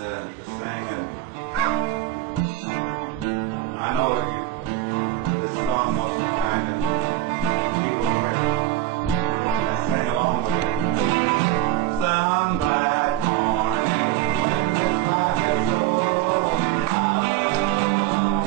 to sing, and I know this song most of the time, and people hear it, and I sing along with it. Some black morning when this life is over, I'll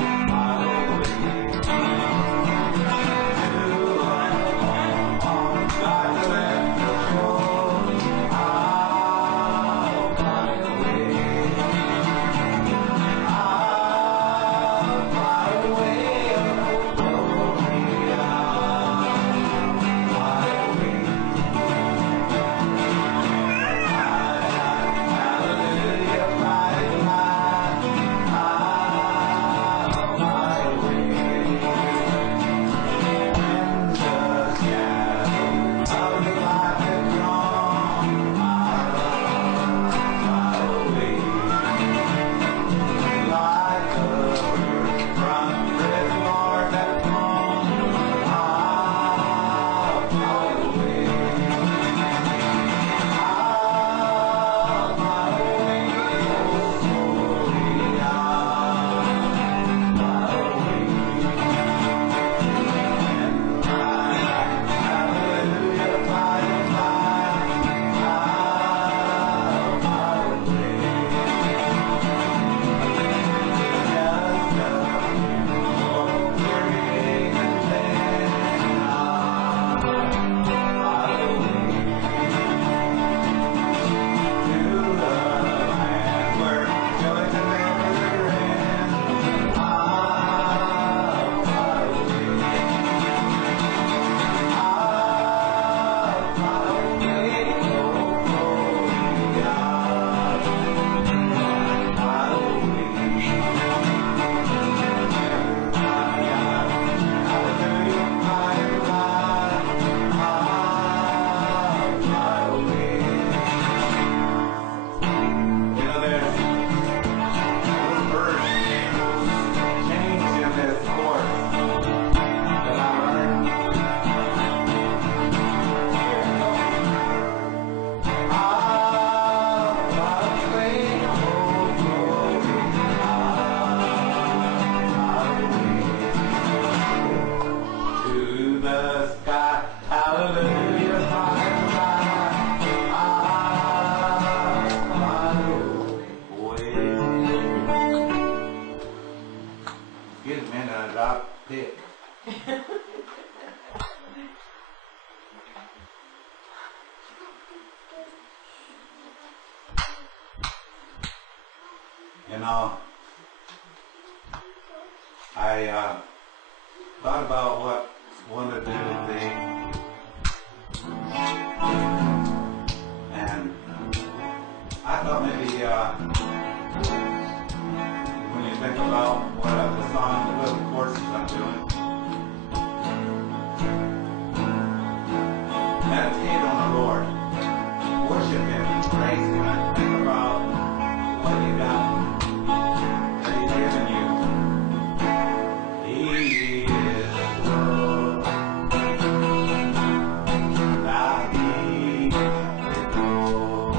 pick. You know, I thought about what one to do today, and I thought maybe when you think about what the song, the little courses I'm doing, meditate on the Lord, worship Him, praise Him, and think about what you got that He's given you. He is Lord. Now He is Lord.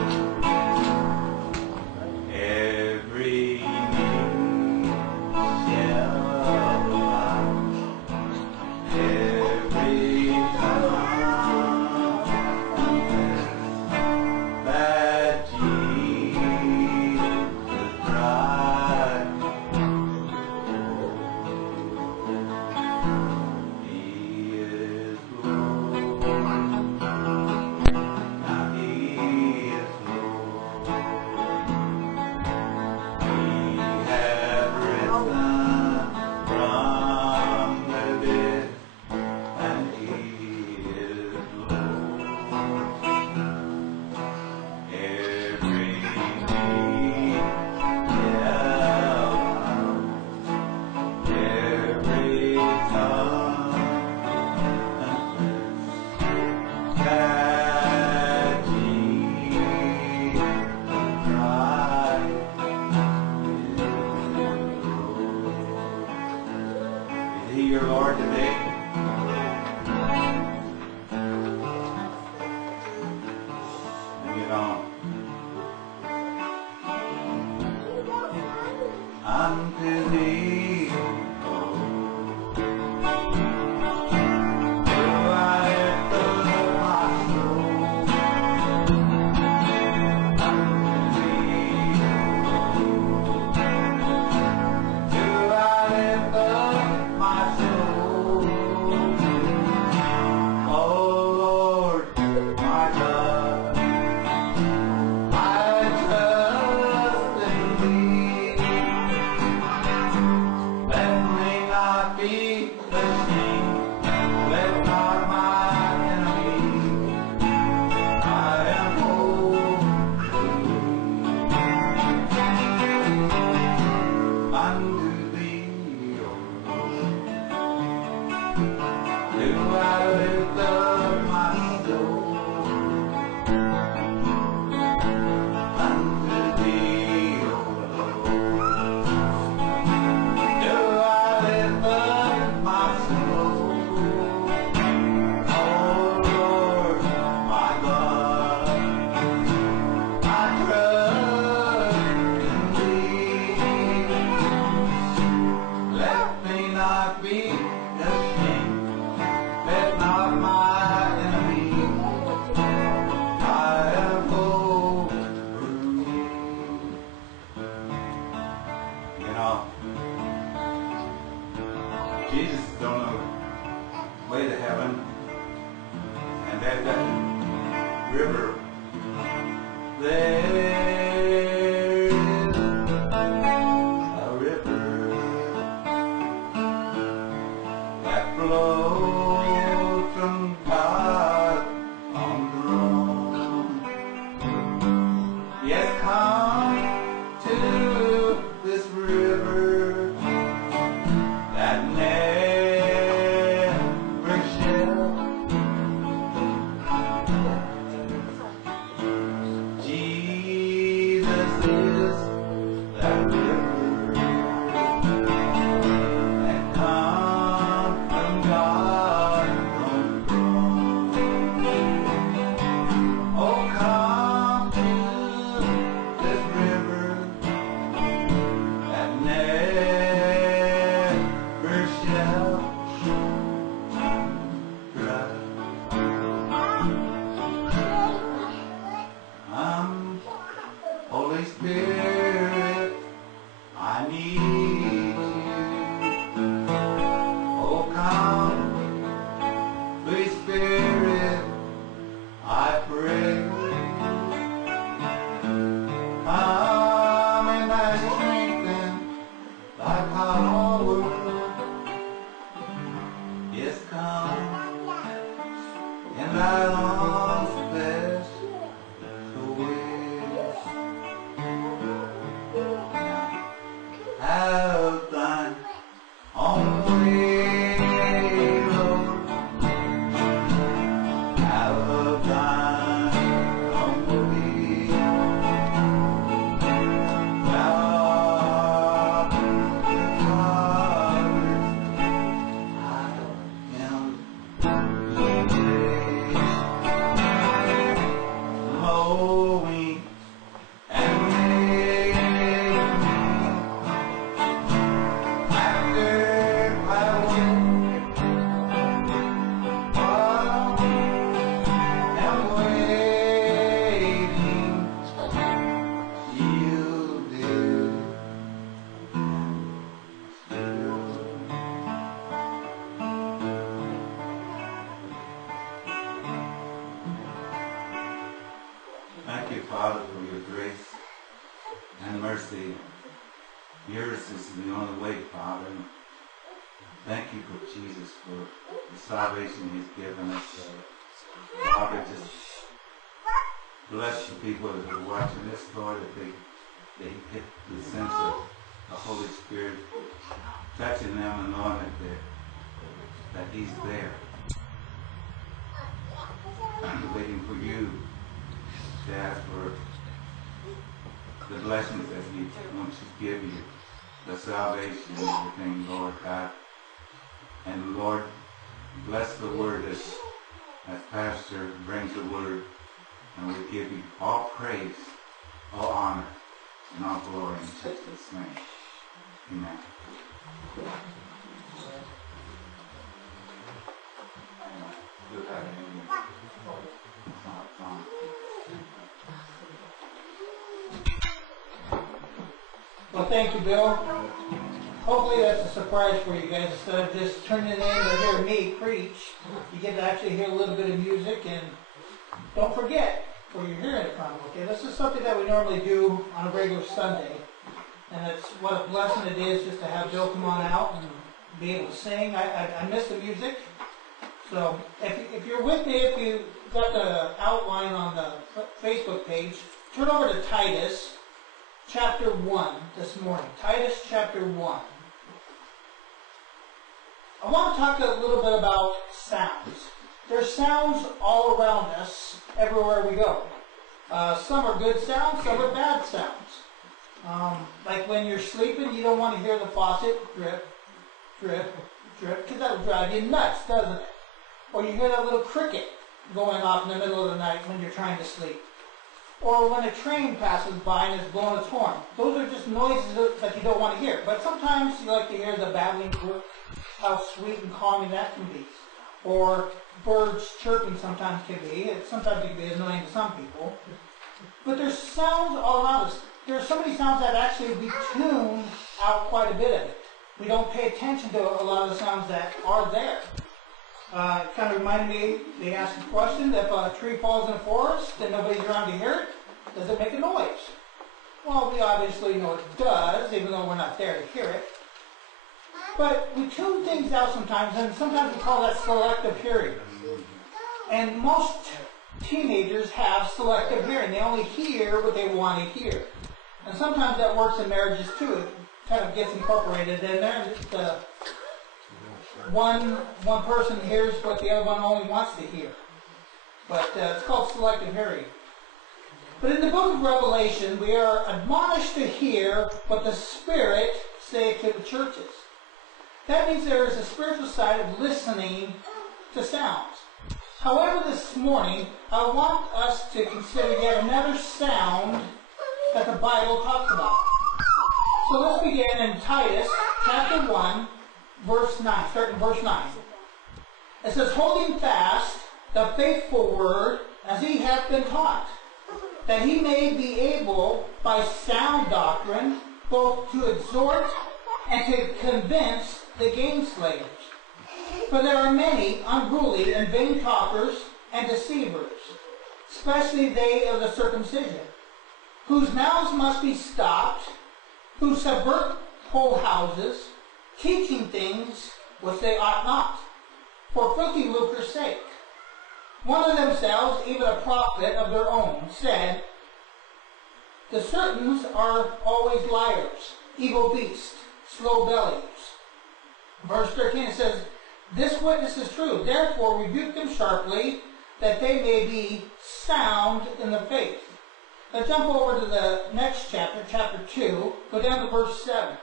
Every knee shall bow. unto thee, O do I lift up my soul unto thee, do I lift up my soul, O Lord, my God, I trust in thee. Let me not be ashamed, let not my enemy, I am whole unto thee, O Lord. Do I lift up my soul unto thee, O Lord. Do I lift up my soul, O Lord, my God, I trust in thee. Let me not be ashamed, let not my enemy, I am overthrown. You know, Jesus is on the way to heaven, and there's that river. There is a river that flows from God on the throne. Yes, come to this river that never shall. Jesus is that river that comes from God on the throne. Oh, come to this river that never shall dry. Holy Spirit, I need you. Oh, come, Holy Spirit, I pray. Come and thy strength and thy power. Yes, come and thy long special ways. Have thine own way, Lord. Have thine own way. Thou art the Father's, I am the clay. Mold me and make me after thy will. While I'm waiting, yielded and still. Thank you, Father, for your grace and mercy. Yours is the only way, Father. Thank you for Jesus, for the salvation he's given us. Father, just bless the people that are watching this, Lord, that they get the sense of the Holy Spirit touching them and knowing that he's there, waiting for you to ask for the blessings that he wants to give you, the salvation and everything, Lord God. And Lord, bless the word as Pastor brings the word, and we give you all praise, all honor, and all glory in Jesus' name. Amen. Just have an Indian song. Well, thank you, Bill. Hopefully that's a surprise for you guys. Instead of just turning in to hear me preach, you get to actually hear a little bit of music. And don't forget where you're hearing it from, okay? This is something that we normally do on a regular Sunday. And it's what a blessing it is just to have Bill come on out and be able to sing. I miss the music. So if you're with me, if you got the outline on the Facebook page, turn over to Titus chapter 1 this morning. Titus chapter 1. I want to talk a little bit about sounds. There's sounds all around us, everywhere we go. Some are good sounds, some are bad sounds. Like when you're sleeping, you don't want to hear the faucet drip, drip, drip, because that'll drive you nuts, doesn't it? Or you hear that little cricket going off in the middle of the night when you're trying to sleep. Or when a train passes by and is blowing its horn. Those are just noises that you don't want to hear. But sometimes you like to hear the babbling brook, how sweet and calming that can be. Or birds chirping sometimes can be. Sometimes it can be annoying to some people. But there's sounds all around us. There are so many sounds that actually we tune out quite a bit of it. We don't pay attention to a lot of the sounds that are there. It kind of reminded me, they asked the question, if a tree falls in a forest and nobody's around to hear it, does it make a noise? Well, we obviously know it does, even though we're not there to hear it. But we tune things out sometimes, and sometimes we call that selective hearing. And most teenagers have selective hearing. They only hear what they want to hear. And sometimes that works in marriages too. It kind of gets incorporated in there. One person hears what the other one only wants to hear. But it's called selective hearing. But in the book of Revelation, we are admonished to hear what the Spirit saith to the churches. That means there is a spiritual side of listening to sounds. However, this morning, I want us to consider yet another sound that the Bible talks about. So let's begin in Titus chapter 1, verse 9. Start in verse 9. It says, holding fast the faithful word as he hath been taught, that he may be able by sound doctrine both to exhort and to convince the gainslayers. For there are many unruly and vain talkers and deceivers, especially they of the circumcision, whose mouths must be stopped, who subvert whole houses, teaching things which they ought not, for filthy lucre's sake. One of themselves, even a prophet of their own, said, the certains are always liars, evil beasts, slow bellies. Verse 13 it says, this witness is true, therefore rebuke them sharply, that they may be sound in the faith. Now jump over to the next chapter, chapter 2, go down to verse 7.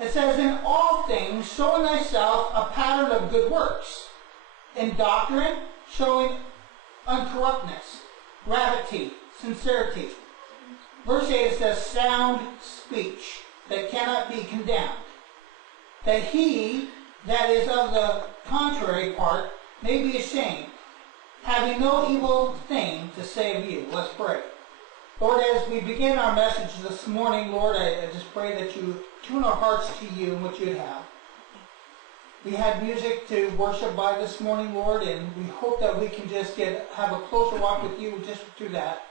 It says, in all things showing thyself a pattern of good works, in doctrine showing uncorruptness, gravity, sincerity. Verse 8 it says, sound speech that cannot be condemned, that he that is of the contrary part may be ashamed, having no evil thing to say of you. Let's pray. Lord, as we begin our message this morning, Lord, I just pray that you tune our hearts to you and what you'd have. We had music to worship by this morning, Lord, and we hope that we can just have a closer walk with you just through that.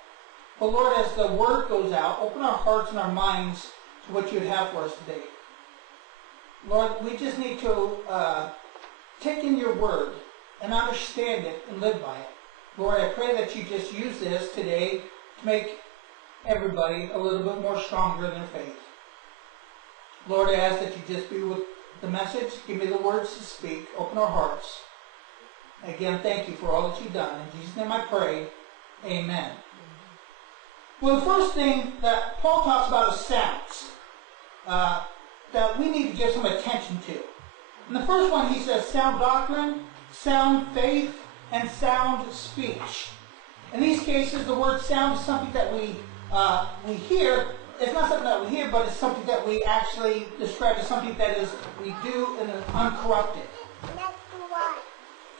But Lord, as the word goes out, open our hearts and our minds to what you'd have for us today. Lord, we just need to take in your word and understand it and live by it. Lord, I pray that you just use this today to make everybody a little bit more stronger in their faith. Lord, I ask that you just be with the message, give me the words to speak, open our hearts. Again, thank you for all that you've done. In Jesus' name I pray, amen. Well, the first thing that Paul talks about is sounds that we need to give some attention to. And the first one, he says sound doctrine, sound faith, and sound speech. In these cases, the word sound is something that we hear, it's not something that we hear, but it's something that we actually describe as something that is we do in an uncorrupted.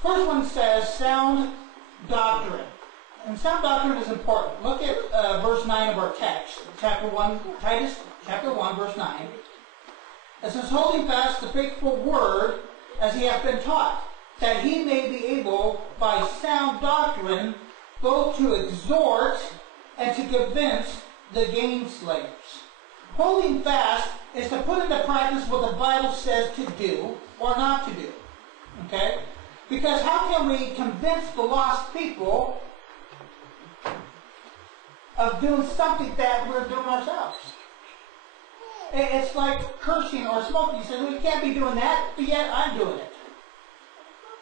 First one says sound doctrine. And sound doctrine is important. Look at verse 9 of our text, chapter 1, Titus chapter 1, verse 9. It says, holding fast the faithful word as he hath been taught, that he may be able by sound doctrine both to exhort and to convince the gainslayers. Holding fast is to put into practice what the Bible says to do or not to do. Okay? Because how can we convince the lost people of doing something that we're doing ourselves? It's like cursing or smoking. He said, we can't be doing that, but yet I'm doing it.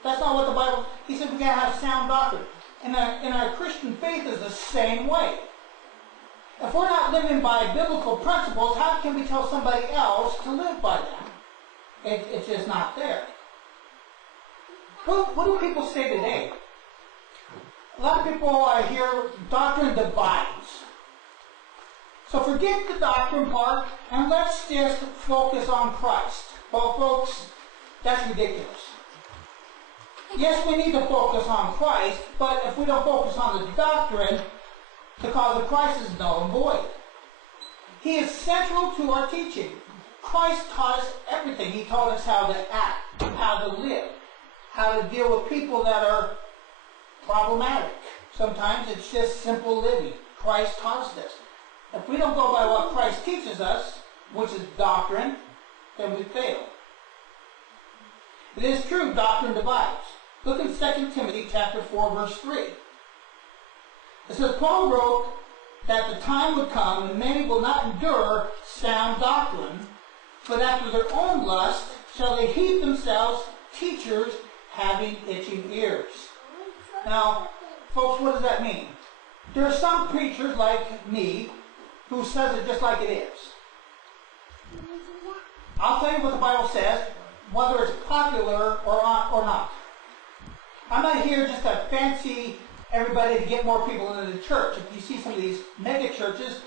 That's not what the Bible... He said we got to have sound doctrine. And our Christian faith is the same way. If we're not living by biblical principles, how can we tell somebody else to live by them? It's just not there. What do people say today? A lot of people hear doctrine divides. So forget the doctrine part and let's just focus on Christ. Well, folks, that's ridiculous. Yes, we need to focus on Christ, but if we don't focus on the doctrine, the cause of Christ is null and void. He is central to our teaching. Christ taught us everything. He taught us how to act, how to live, how to deal with people that are problematic. Sometimes it's just simple living. Christ taught us this. If we don't go by what Christ teaches us, which is doctrine, then we fail. It is true, doctrine divides. Look in 2 Timothy chapter 4, verse 3. It says, Paul wrote that the time would come when many will not endure sound doctrine, but after their own lust shall they heap themselves teachers having itching ears. Now, folks, what does that mean? There are some preachers like me who says it just like it is. I'll tell you what the Bible says, whether it's popular or not. I'm not here just to fancy everybody to get more people into the church. If you see some of these mega churches,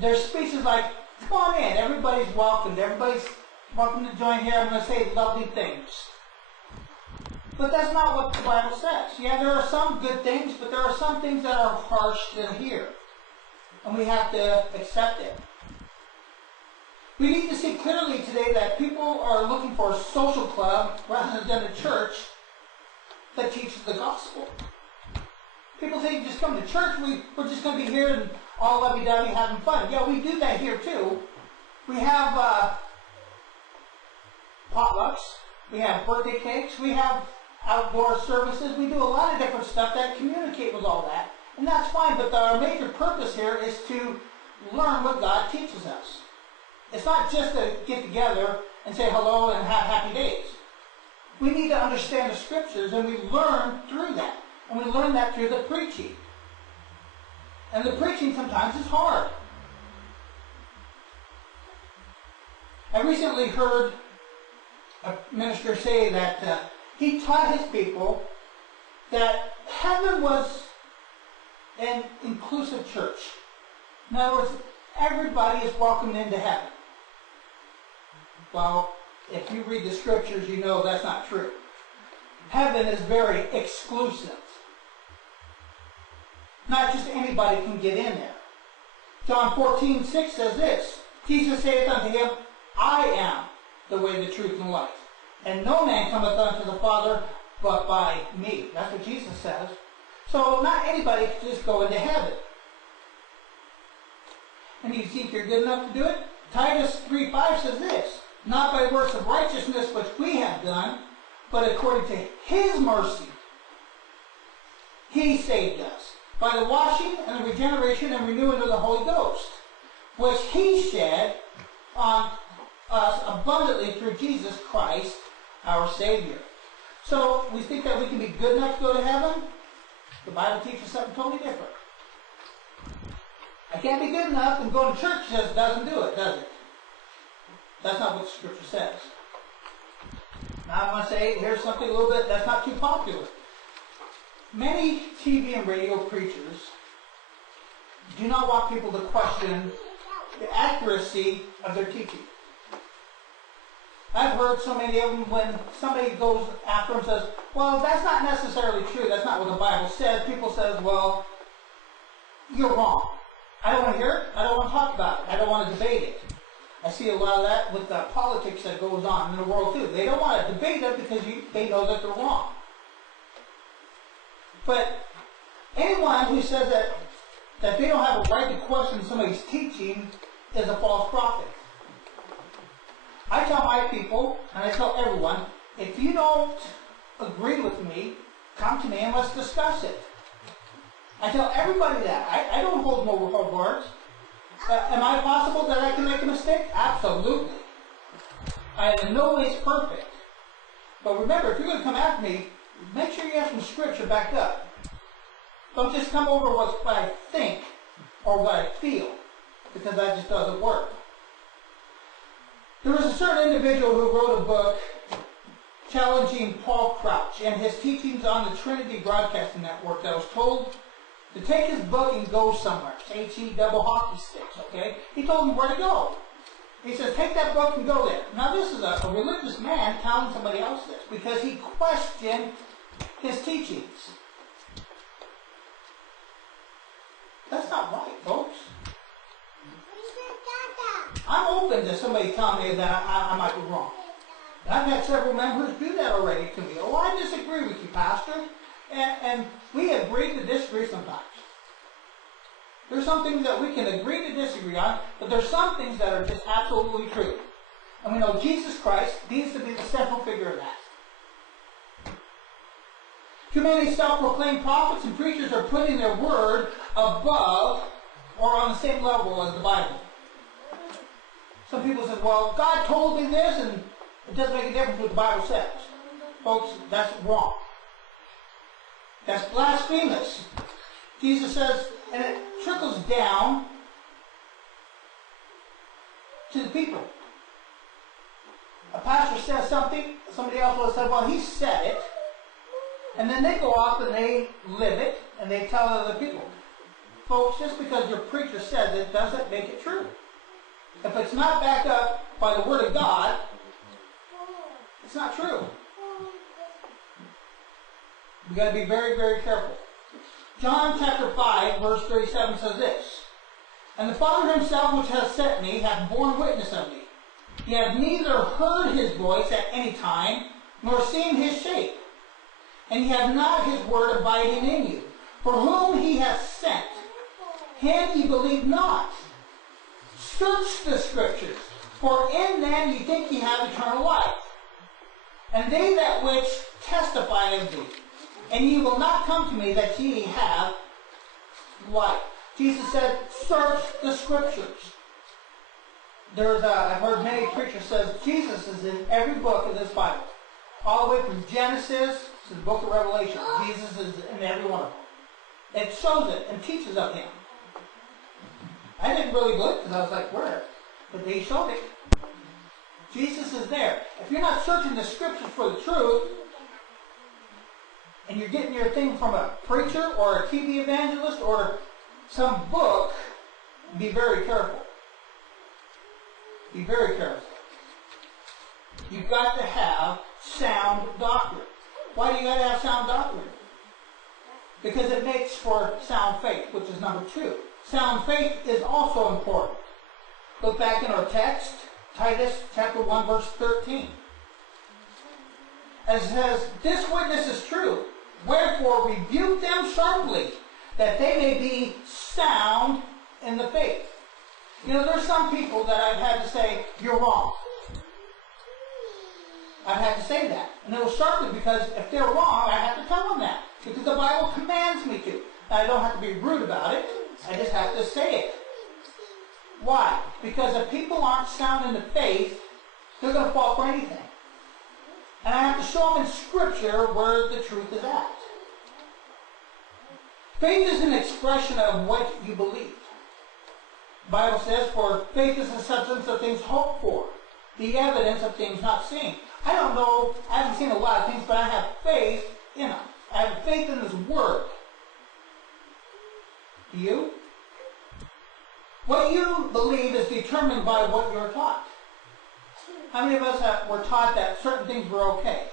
there's speeches like, come on in, everybody's welcomed, everybody's welcome to join here, I'm going to say lovely things. But that's not what the Bible says. Yeah, there are some good things, but there are some things that are harsh to hear. And we have to accept it. We need to see clearly today that people are looking for a social club rather than a church that teaches the gospel. People think just come to church, we're just going to be here and all lovey-dovey having fun. Yeah, we do that here too. We have potlucks, we have birthday cakes, we have outdoor services, we do a lot of different stuff that communicate with all that. And that's fine, but our major purpose here is to learn what God teaches us. It's not just to get together and say hello and have happy days. We need to understand the scriptures, and we learn through that. And we learn that through the preaching. And the preaching sometimes is hard. I recently heard a minister say that he taught his people that heaven was an inclusive church. In other words, everybody is welcomed into heaven. Well, if you read the scriptures, you know that's not true. Heaven is very exclusive. Not just anybody can get in there. John 14:6 says this, Jesus saith unto him, I am the way, the truth, and the life. And no man cometh unto the Father but by me. That's what Jesus says. So not anybody can just go into heaven. And you see if you're good enough to do it? Titus 3:5 says this, not by works of righteousness which we have done, but according to his mercy, he saved us, by the washing and the regeneration and renewing of the Holy Ghost, which he shed on us abundantly through Jesus Christ, our Savior. So we think that we can be good enough to go to heaven? The Bible teaches something totally different. I can't be good enough, and going to church just doesn't do it, does it? That's not what the scripture says. Now I'm going to say, here's something a little bit that's not too popular. Many TV and radio preachers do not want people to question accuracy of their teaching. I've heard so many of them when somebody goes after them and says, well, that's not necessarily true. That's not what the Bible says. People says, well, you're wrong. I don't want to hear it. I don't want to talk about it. I don't want to debate it. I see a lot of that with the politics that goes on in the world too. They don't want to debate it because they know that they're wrong. But anyone who says that they don't have a right to question somebody's teaching is a false prophet. I tell my people, and I tell everyone, if you don't agree with me, come to me and let's discuss it. I tell everybody that. I don't hold no words. Am I possible that I can make a mistake? Absolutely. I am in no ways perfect. But remember, if you're going to come after me, make sure you have some scripture backed up. Don't just come over what I think or what I feel, because that just doesn't work. There was a certain individual who wrote a book challenging Paul Crouch and his teachings on the Trinity Broadcasting Network that was told to take his book and go somewhere. H-E double hockey sticks, okay? He told him where to go. He says, take that book and go there. Now this is a religious man telling somebody else this because he questioned his teachings. That's not right, folks. I'm open to somebody telling me that I might be wrong. And I've had several members do that already to me. Oh, I disagree with you, Pastor. And we agree to disagree sometimes. There's some things that we can agree to disagree on, but there's some things that are just absolutely true. And we know Jesus Christ needs to be the central figure of that. Too many self-proclaimed prophets and preachers are putting their word above or on the same level as the Bible. Some people say, well, God told me this, and it doesn't make a difference what the Bible says. Folks, that's wrong. That's blasphemous. Jesus says, and it trickles down to the people. A pastor says something, somebody else will say, well, he said it, and then they go off and they live it, and they tell other people. Folks, just because your preacher says it doesn't make it true. If it's not backed up by the Word of God, it's not true. We've got to be very, very careful. John chapter 5, verse 37 says this, and the Father himself which has sent me hath borne witness of me. Ye have neither heard his voice at any time, nor seen his shape. And ye have not his word abiding in you. For whom he hath sent, him ye believe not. Search the Scriptures, for in them ye think ye have eternal life. And they that which testify of thee, and ye will not come to me that ye have life. Jesus said, search the Scriptures. I've heard many preachers say Jesus is in every book of this Bible. All the way from Genesis to the book of Revelation. Jesus is in every one of them. It shows it and teaches of him. I didn't really believe it because I was like, where? But they showed it. Jesus is there. If you're not searching the Scriptures for the truth, and you're getting your thing from a preacher or a TV evangelist or some book, be very careful. Be very careful. You've got to have sound doctrine. Why do you got to have sound doctrine? Because it makes for sound faith, which is number 2. Sound faith is also important. Look back in our text, Titus chapter 1, verse 13. As it says, this witness is true. Wherefore rebuke them sharply, that they may be sound in the faith. You know, there's some people that I've had to say, you're wrong. I've had to say that. And it was sharply because if they're wrong, I have to tell them that. Because the Bible commands me to. I don't have to be rude about it. I just have to say it. Why? Because if people aren't sound in the faith, they're going to fall for anything. And I have to show them in Scripture where the truth is at. Faith is an expression of what you believe. The Bible says, for faith is the substance of things hoped for, the evidence of things not seen. I don't know, I haven't seen a lot of things, but I have faith in them. I have faith in His Word. Do you? What you believe is determined by what you're taught. How many of us were taught that certain things were okay?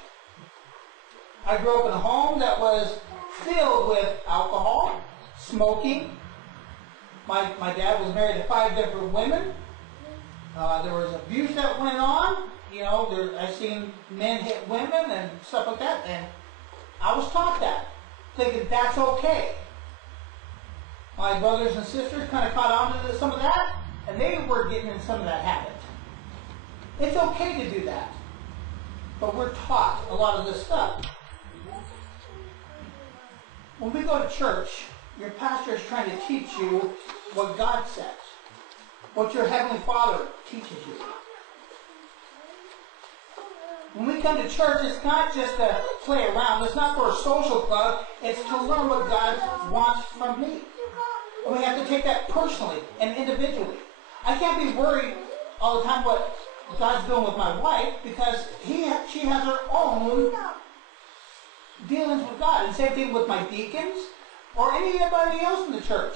I grew up in a home that was filled with alcohol, smoking. My dad was married to 5 different women. There was abuse that went on. I've seen men hit women and stuff like that, and I was taught that, thinking that's okay. My brothers and sisters kind of caught on to some of that, and they were getting in some of that habit. It's okay to do that, but we're taught a lot of this stuff. When we go to church, your pastor is trying to teach you what God says, what your Heavenly Father teaches you. When we come to church, it's not just to play around. It's not for a social club. It's to learn what God wants from me. And we have to take that personally and individually. I can't be worried all the time what God's doing with my wife, because she has her own dealings with God. And same thing with my deacons or anybody else in the church.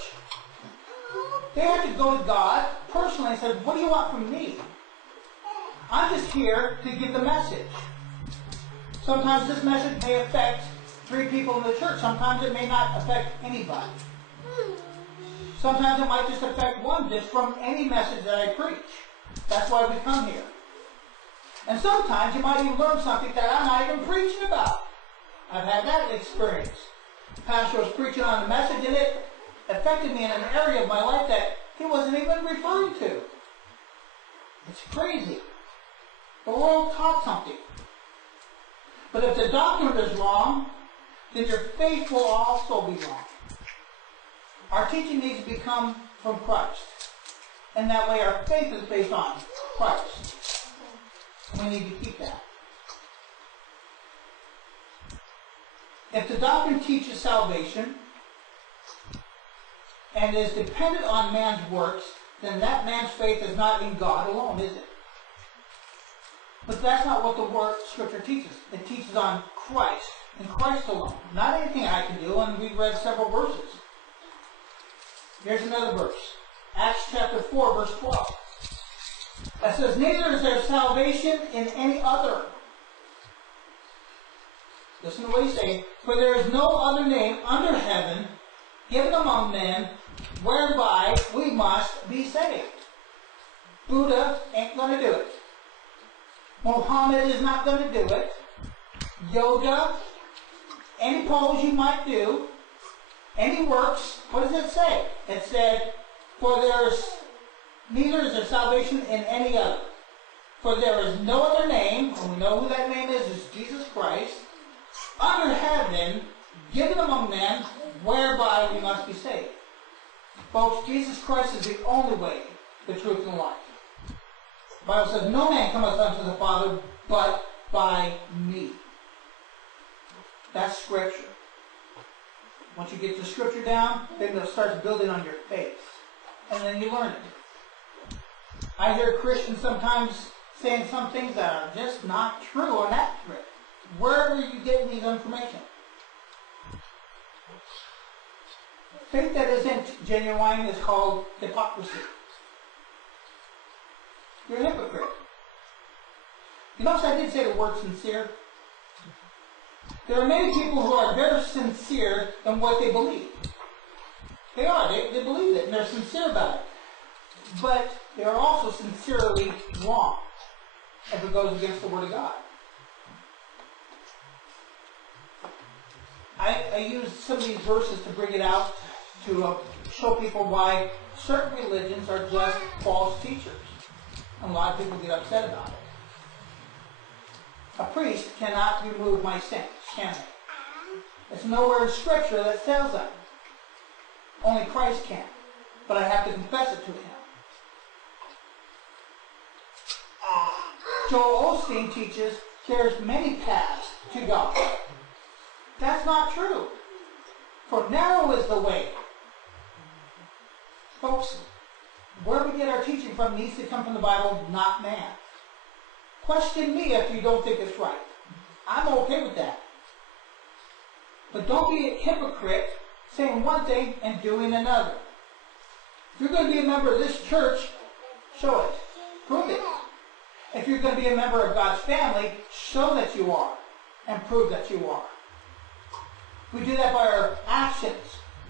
They have to go to God personally and say, what do you want from me? I'm just here to give the message. Sometimes this message may affect 3 people in the church. Sometimes it may not affect anybody. Sometimes it might just affect 1 just from any message that I preach. That's why we come here. And sometimes you might even learn something that I'm not even preaching about. I've had that experience. The pastor was preaching on a message and it affected me in an area of my life that he wasn't even referring to. It's crazy. But we're all taught something. But if the doctrine is wrong, then your faith will also be wrong. Our teaching needs to become from Christ. And that way our faith is based on Christ. We need to keep that. If the doctrine teaches salvation and is dependent on man's works, then that man's faith is not in God alone, is it? But that's not what the word Scripture teaches. It teaches on Christ and Christ alone. Not anything I can do, and we've read several verses. Here's another verse. Acts chapter 4, verse 12. That says, neither is there salvation in any other. Listen to what he's saying. For there is no other name under heaven given among men whereby we must be saved. Buddha ain't going to do it. Muhammad is not going to do it. Yoga, any pose you might do, any works, what does it say? It said, for there is neither is there salvation in any other. For there is no other name, and we know who that name is Jesus Christ, under heaven, given among men, whereby we must be saved. Folks, Jesus Christ is the only way, the truth, and the life. The Bible says, no man cometh unto the Father but by me. That's Scripture. Once you get the Scripture down, then it starts building on your faith. And then you learn it. I hear Christians sometimes saying some things that are just not true or accurate. Where are you getting these information? Faith that isn't genuine is called hypocrisy. You're a hypocrite. You notice I did say the word sincere? There are many people who are very sincere in what they believe. They are. They believe it, and they're sincere about it. But they are also sincerely wrong if it goes against the Word of God. I use some of these verses to bring it out to show people why certain religions are just false teachers. And a lot of people get upset about it. A priest cannot remove my sins, can they? It's nowhere in Scripture that says that. Only Christ can. But I have to confess it to him. Joel Osteen teaches there's many paths to God. That's not true. For narrow is the way. Folks, where we get our teaching from needs to come from the Bible, not man. Question me if you don't think it's right. I'm okay with that. But don't be a hypocrite saying one thing and doing another. If you're going to be a member of this church, show it. Prove it. If you're going to be a member of God's family, show that you are and prove that you are. We do that by our actions,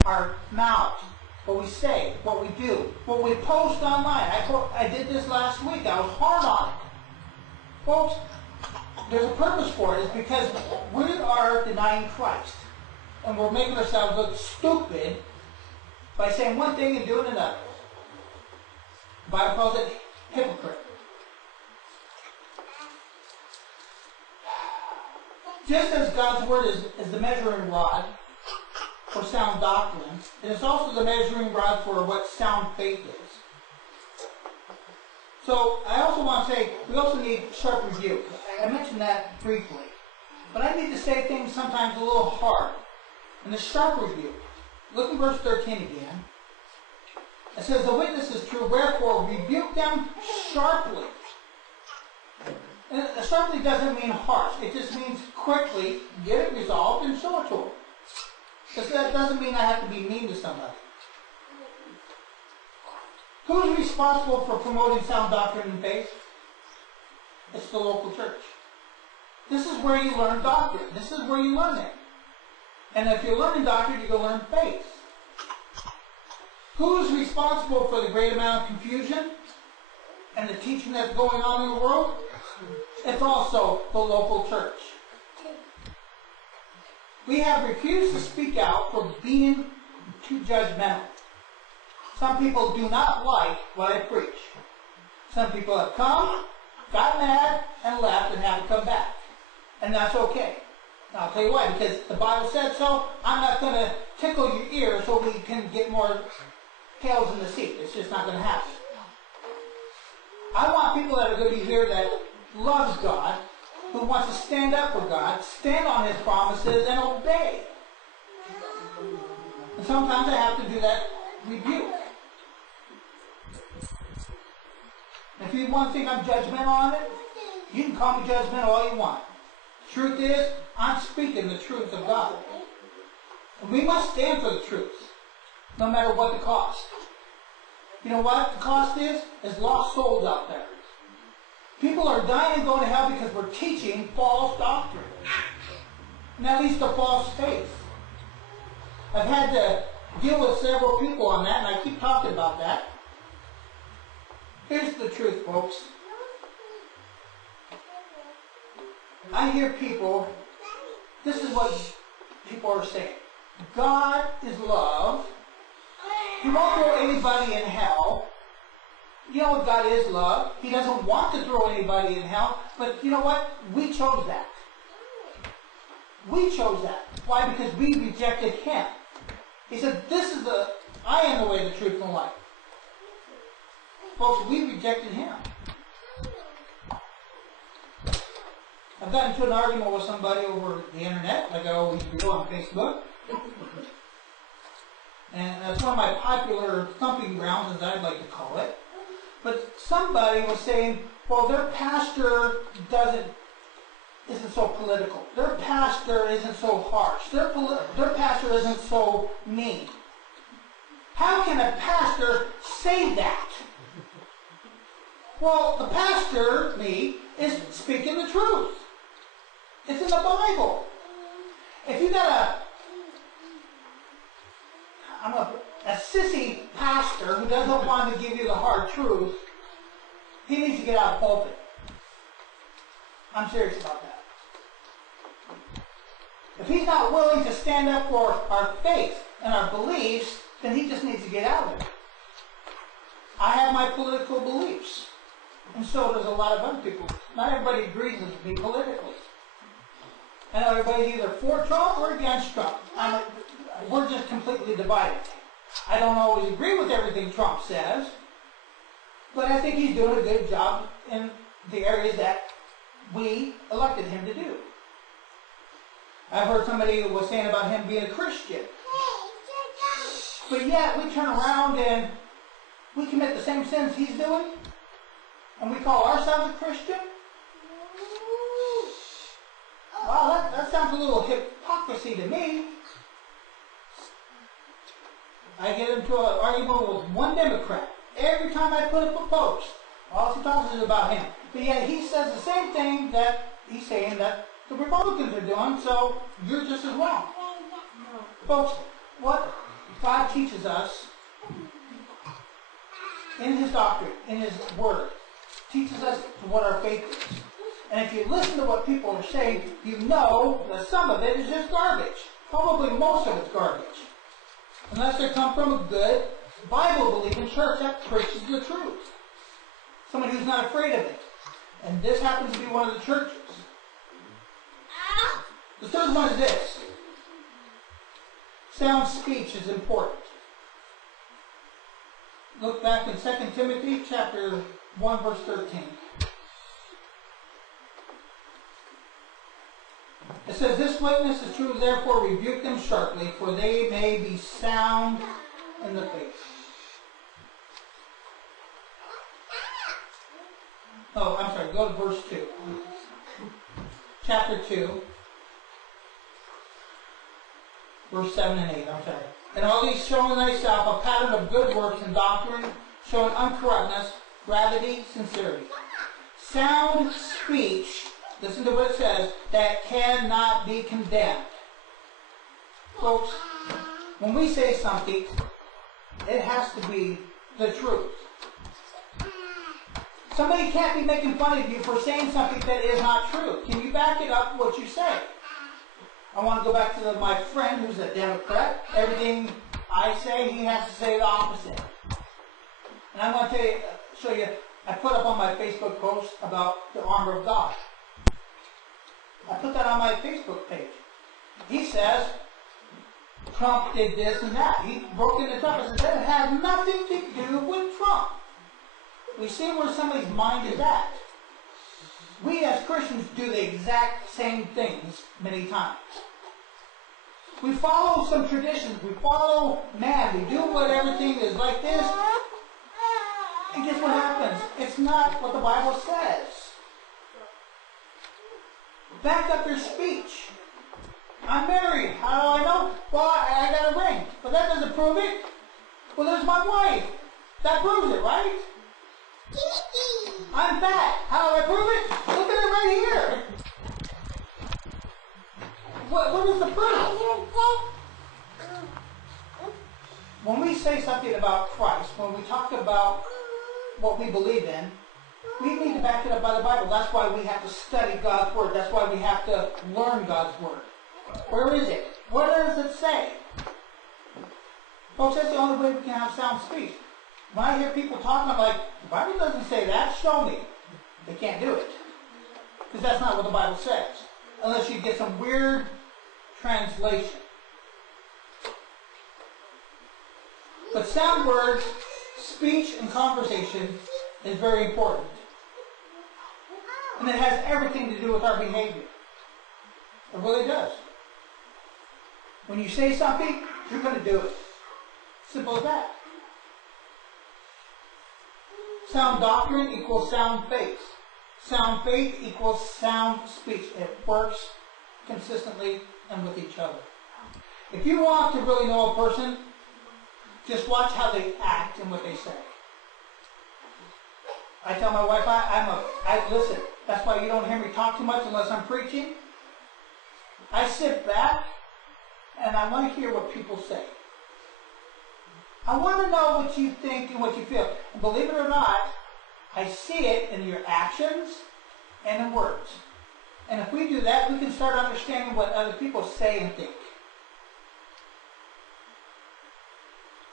our mouths, what we say, what we do, what we post online. I did this last week. I was hard on it. Folks, there's a purpose for it. It's because we are denying Christ. And we're making ourselves look stupid by saying one thing and doing another. The Bible calls it hypocrite. Just as God's Word is the measuring rod for sound doctrine, it is also the measuring rod for what sound faith is. So I also want to say, we also need sharp rebuke. I mentioned that briefly. But I need to say things sometimes a little hard. And the sharp rebuke. Look at verse 13 again. It says, the witness is true, wherefore rebuke them sharply. And sharply doesn't mean harsh. It just means quickly get it resolved and show it to them. Because that doesn't mean I have to be mean to somebody. Who's responsible for promoting sound doctrine and faith? It's the local church. This is where you learn doctrine. This is where you learn it. And if you're learning doctrine, you're going to learn faith. Who's responsible for the great amount of confusion and the teaching that's going on in the world? It's also the local church. We have refused to speak out for being too judgmental. Some people do not like what I preach. Some people have come, got mad, and left and haven't come back. And that's okay. And I'll tell you why. Because the Bible said so. I'm not going to tickle your ear so we can get more tails in the seat. It's just not going to happen. I want people that are going to be here that loves God, who wants to stand up for God, stand on His promises, and obey. And sometimes I have to do that rebuke. If you want to think I'm judgmental on it, you can call me judgmental all you want. The truth is, I'm speaking the truth of God. And we must stand for the truth, no matter what the cost. You know what the cost is? There's lost souls out there. People are dying and going to hell because we're teaching false doctrine. And that leads to false faith. I've had to deal with several people on that, and I keep talking about that. Here's the truth, folks. I hear people, this is what people are saying. God is love. He won't throw anybody in hell. You know what God is love. He doesn't want to throw anybody in hell. But you know what? We chose that. We chose that. Why? Because we rejected Him. He said, I am the way, the truth, and the life. Folks, we rejected Him. I've gotten into an argument with somebody over the internet, like I always do on Facebook. And that's one of my popular thumping grounds, as I'd like to call it. But somebody was saying, well, their pastor isn't so political. Their pastor isn't so harsh. Their pastor isn't so mean. How can a pastor say that? Well, the pastor, me, is speaking the truth. It's in the Bible. If you got a sissy pastor who doesn't want to give you the hard truth, he needs to get out of the pulpit. I'm serious about that. If he's not willing to stand up for our faith and our beliefs, then he just needs to get out of it. I have my political beliefs. And so does a lot of other people. Not everybody agrees with me politically. And everybody's either for Trump or against Trump. We're just completely divided. I don't always agree with everything Trump says, but I think he's doing a good job in the areas that we elected him to do. I've heard somebody who was saying about him being a Christian. But yet we turn around and we commit the same sins he's doing, and we call ourselves a Christian? Wow, that sounds a little hypocrisy to me. I get into an argument with one Democrat. Every time I put up a post, all he talks is about him. But yet he says the same thing that he's saying that the Republicans are doing, so you're just as wrong. Folks, what God teaches us in His doctrine, in His Word, teaches us what our faith is. And if you listen to what people are saying, you know that some of it is just garbage. Probably most of it's garbage. Unless they come from a good, Bible-believing church that preaches the truth. Somebody who's not afraid of it. And this happens to be one of the churches. The third one is this. Sound speech is important. Look back in 2 Timothy chapter 1, verse 13. It says, "This witness is true, therefore rebuke them sharply, for they may be sound in the faith." Oh, I'm sorry, go to verse 2. Chapter 2, verse 7 and 8, I'm sorry. "And all these show in thyself a pattern of good works and doctrine, showing uncorruptness, gravity, sincerity." Sound speech, listen to what it says, that cannot be condemned. Folks, when we say something, it has to be the truth. Somebody can't be making fun of you for saying something that is not true. Can you back it up what you say? I want to go back to my friend who's a Democrat. Everything I say, he has to say the opposite. And I'm going to show you, I put up on my Facebook post about the armor of God. I put that on my Facebook page. He says, Trump did this and that. He broke into Trump and said, that had nothing to do with Trump. We see where somebody's mind is at. We as Christians do the exact same things many times. We follow some traditions. We follow man. We do what everything is like this. And guess what happens? It's not what the Bible says. Back up your speech. I'm married. How do I know? Well, I got a ring. But that doesn't prove it. Well, there's my wife. That proves it, right? I'm fat. How do I prove it? Look at it right here. What is the proof? When we say something about Christ, when we talk about what we believe in, we need to back it up by the Bible. That's why we have to study God's Word. That's why we have to learn God's Word. Where is it? What does it say? Folks, that's the only way we can have sound speech. When I hear people talking, I'm like, the Bible doesn't say that. Show me. They can't do it. Because that's not what the Bible says. Unless you get some weird translation. But sound words, speech, and conversation is very important. And it has everything to do with our behavior. It really does. When you say something, you're going to do it. Simple as that. Sound doctrine equals sound faith. Sound faith equals sound speech. It works consistently and with each other. If you want to really know a person, just watch how they act and what they say. I tell my wife, I listen. That's why you don't hear me talk too much unless I'm preaching. I sit back and I want to hear what people say. I want to know what you think and what you feel. And believe it or not, I see it in your actions and in words. And if we do that, we can start understanding what other people say and think.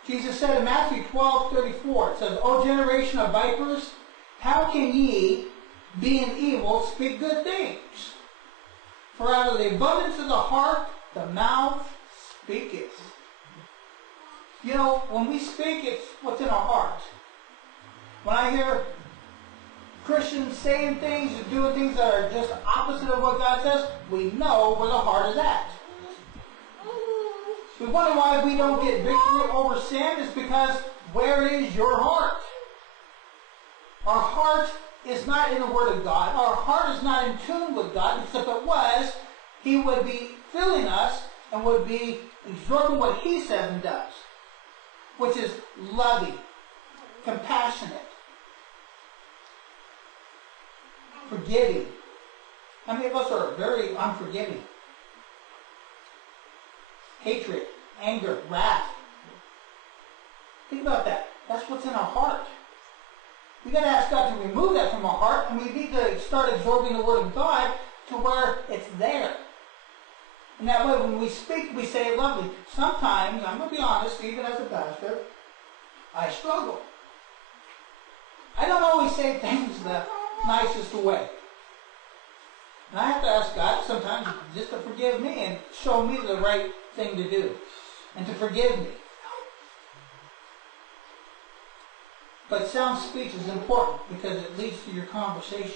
Jesus said in Matthew 12:34, it says, "O generation of vipers, how can ye, being evil, speak good things? For out of the abundance of the heart, the mouth speaketh." You know, when we speak, it's what's in our heart. When I hear Christians saying things and doing things that are just opposite of what God says, we know where the heart is at. We wonder why we don't get victory over sin. It's because where is your heart? Our heart is not in the Word of God. Our heart is not in tune with God. Because if it was, He would be filling us and would be absorbing what He says and does. which is loving, compassionate, forgiving. How many of us are very unforgiving? Hatred, anger, wrath. Think about that. That's what's in our heart. We've got to ask God to remove that from our heart, and we need to start absorbing the Word of God to where it's there. And that way, when we speak, we say it lovely. Sometimes, I'm going to be honest, even as a pastor, I struggle. I don't always say things the nicest way. And I have to ask God sometimes just to forgive me and show me the right thing to do. And to forgive me. But sound speech is important because it leads to your conversation.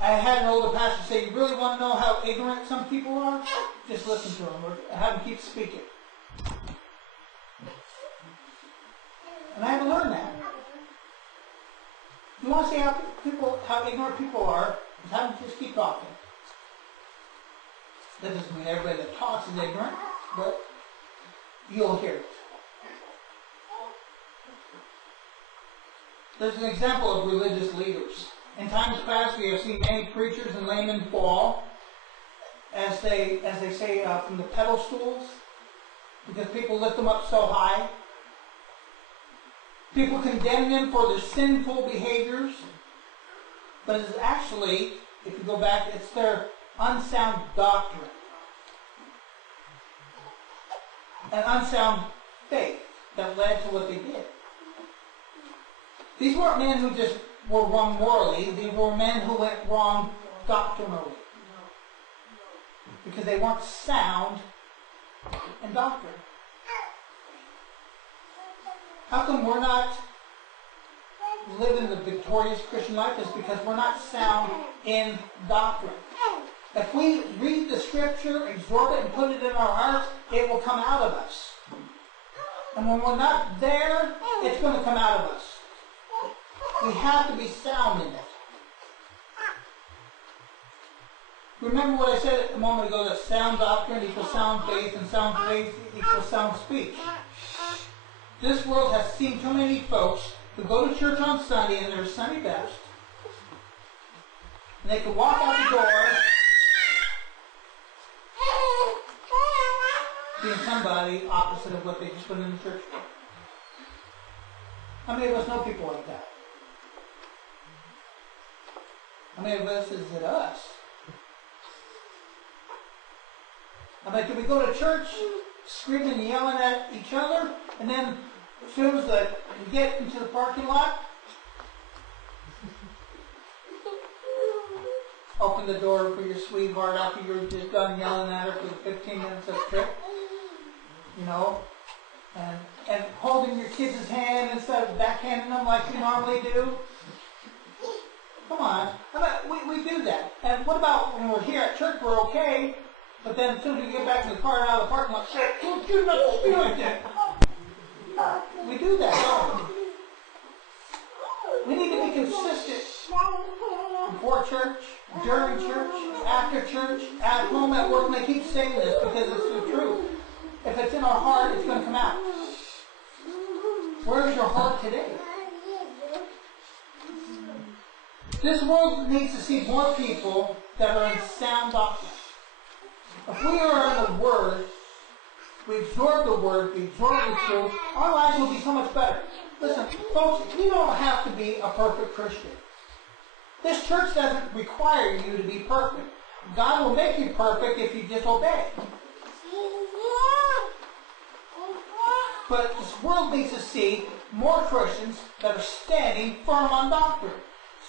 I had an older pastor say, you really want to know how ignorant some people are? Just listen to them or have them keep speaking. And I had to learn that. You want to see how ignorant people are, just have them just keep talking. That doesn't mean everybody that talks is ignorant, but you'll hear it. There's an example of religious leaders. In times past, we have seen many preachers and laymen fall, as they say, from the pedestals, because people lift them up so high. People condemn them for their sinful behaviors, but it's actually, if you go back, it's their unsound doctrine, and unsound faith that led to what they did. These weren't men who just were wrong morally. They were men who went wrong doctrinally. Because they weren't sound in doctrine. How come we're not living the victorious Christian life? Is because we're not sound in doctrine. If we read the Scripture, absorb it, and put it in our hearts, it will come out of us. And when we're not there, it's going to come out of us. We have to be sound in it. Remember what I said a moment ago, that sound doctrine equals sound faith, and sound faith equals sound speech. This world has seen too many folks who go to church on Sunday in their Sunday best, and they can walk out the door being somebody opposite of what they just went in the church for. How many of us know people like that? How many of us is it us? I mean, do we go to church screaming and yelling at each other, and then as soon as we get into the parking lot, open the door for your sweetheart after you're just done yelling at her for the 15 minutes of the trip, you know, and holding your kids' hand instead of backhanding them like we normally do? Come on. We do that. And what about when we're here at church, we're okay, but then as soon as we get back in the car and out of the parking lot, don't you not speak like that? We do that, don't we? We need to be consistent before church, during church, after church, at home, at work, and I keep saying this because it's the truth. If it's in our heart, it's going to come out. Where is your heart today? This world needs to see more people that are in sound doctrine. If we are in the Word, we absorb the Word, we absorb the truth, our lives will be so much better. Listen, folks, you don't have to be a perfect Christian. This church doesn't require you to be perfect. God will make you perfect if you disobey. But this world needs to see more Christians that are standing firm on doctrine,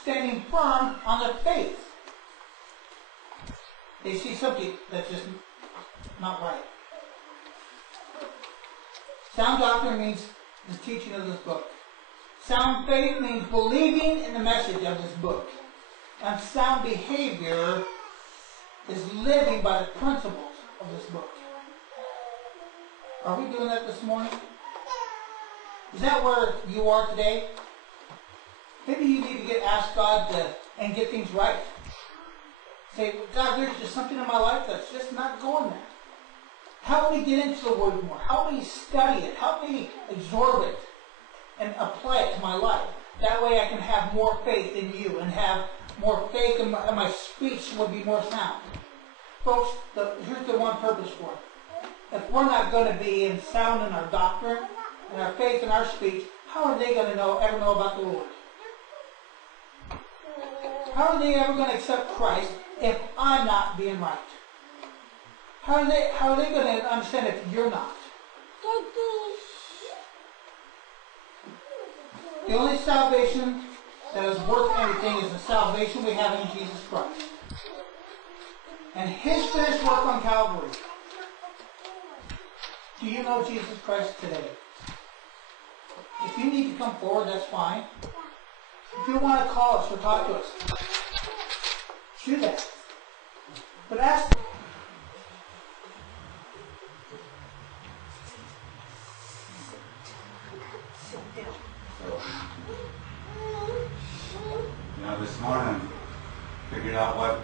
standing firm on their faith. They see something that's just not right. Sound doctrine means the teaching of this book. Sound faith means believing in the message of this book. And sound behavior is living by the principles of this book. Are we doing that this morning? Is that where you are today? Maybe you need to ask God and get things right. Say, God, there's just something in my life that's just not going there. Help me get into the Word more. Help me study it. Help me absorb it and apply it to my life. That way I can have more faith in you and have more faith and my speech will be more sound. Folks, here's the one purpose for it. If we're not going to be sound in our doctrine and our faith and our speech, how are they going to ever know about the Lord? How are they ever going to accept Christ if I'm not being right? How are they going to understand if you're not? The only salvation that is worth anything is the salvation we have in Jesus Christ. And His finished work on Calvary. Do you know Jesus Christ today? If you need to come forward, that's fine. If you want to call us or talk to us, do that. But ask them. This morning, figured out what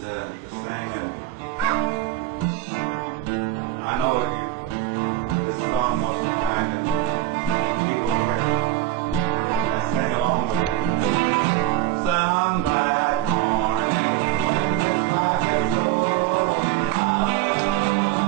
the saying, and I know this song most of the time, and people hear it, and I sing along with it. Some black morning, when this life is over, I'll be to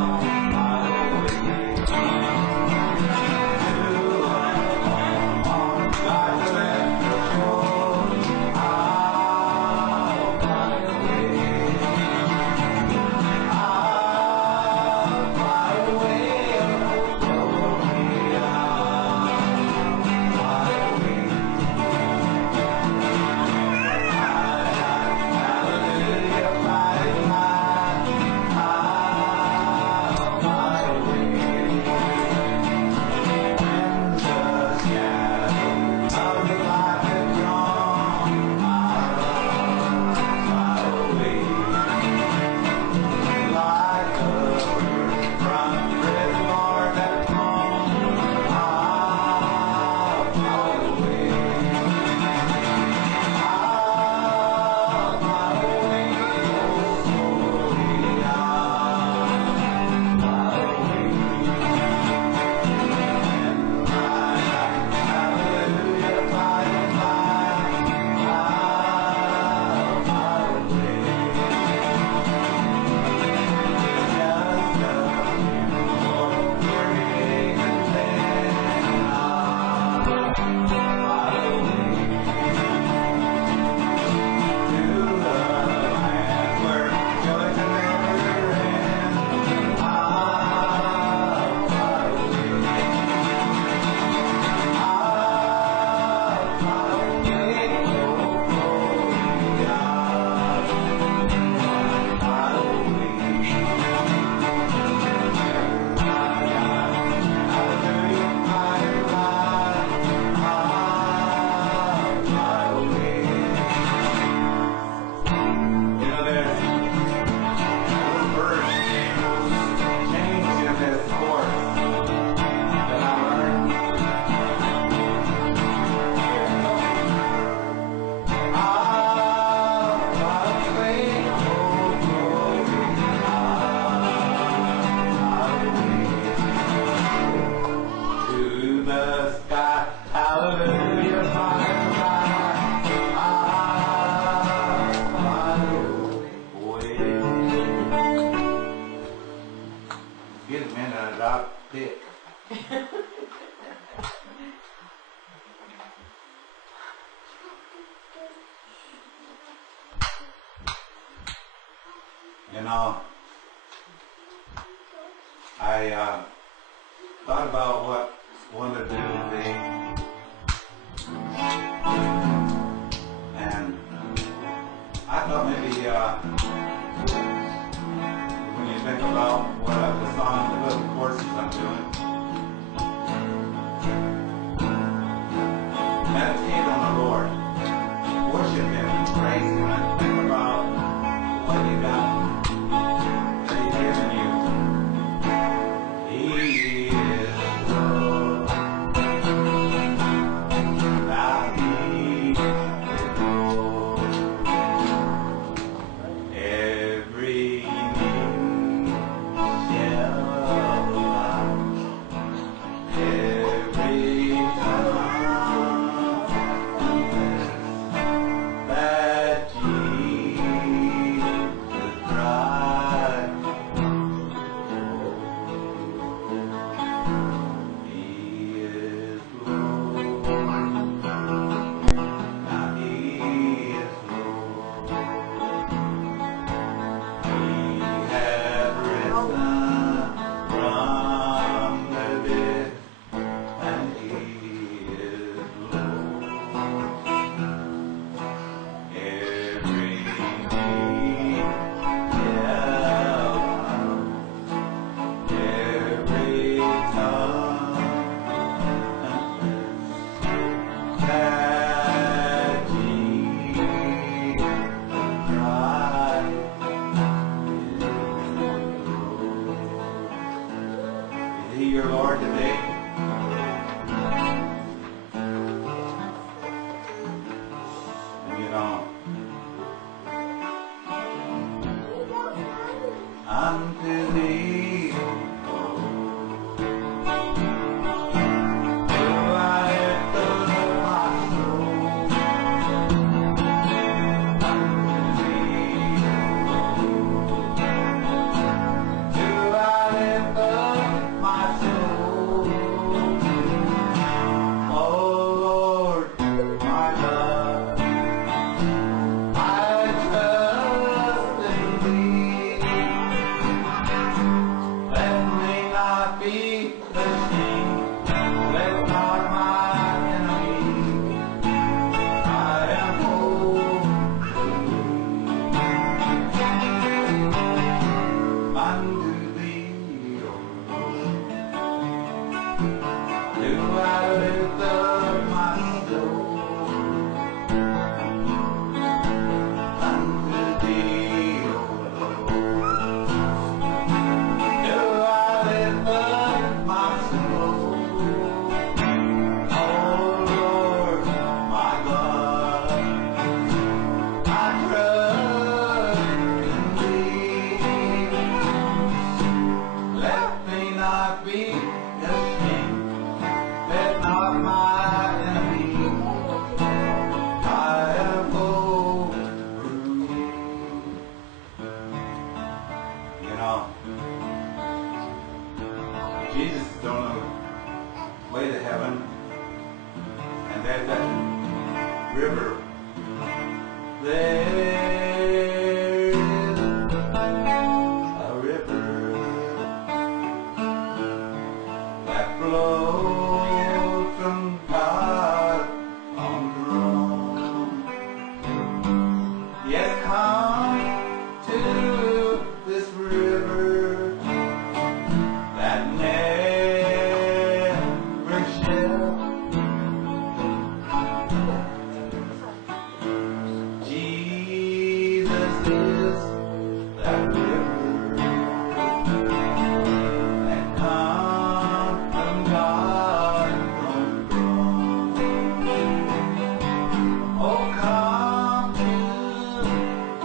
God to live. You know, I thought about what one to do today, and I thought maybe when you think about what the song, the little courses I'm doing, meditate on the Lord, worship Him, praise Him, and think about what you got. He is love. there's that river. There is a river that flows from God on the throne. Yes, come to this river that never shall. Jesus is that river that comes from God on the throne. Oh, come to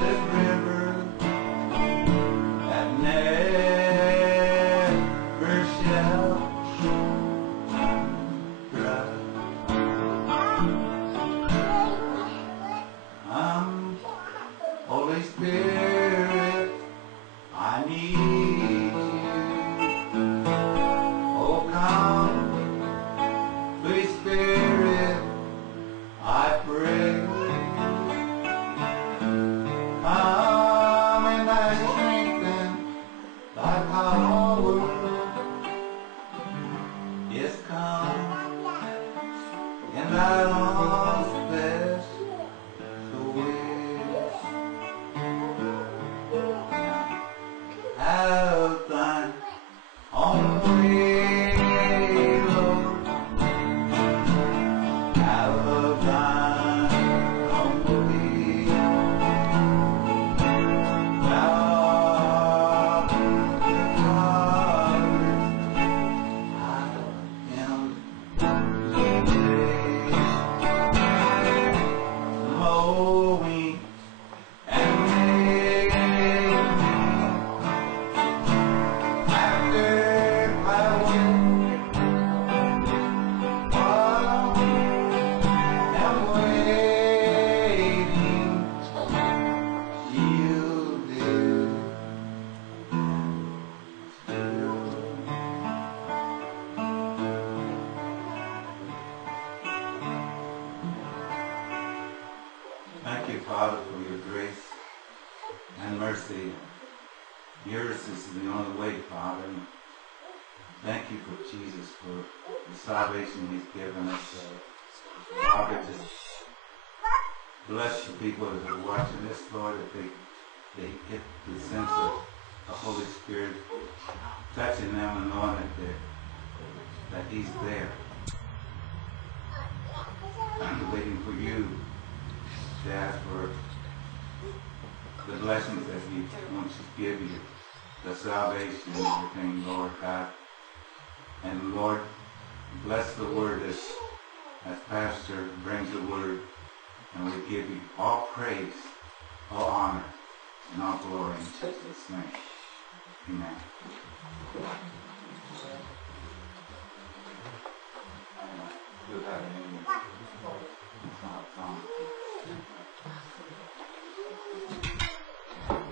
this river that never shall dry. Holy Spirit, I need you. Oh, come, Holy Spirit, I pray. Come and I strengthen thy power. Yes, come and thy long special ways. Have thine own way, Lord. Have thine own way. Thou art the Father, I am today. Mold me and make me after thy will. While I'm waiting, yielded still. Thank you, Father, for your grace and mercy. Yours is the only way, Father. Thank you for Jesus, for the salvation he's given us. Father, just bless the people that are watching this, Lord, that they get the sense of the Holy Spirit touching them and knowing that he's there. I'm waiting for you to ask for the blessings that he wants to give you, the salvation and everything, Lord God. And Lord, bless the word as Pastor brings the word, and we give you all praise, all honor, and all glory in Jesus' name. Amen.